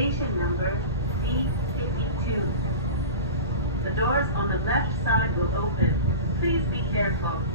Station number C52. The doors on the left side will open. Please be careful.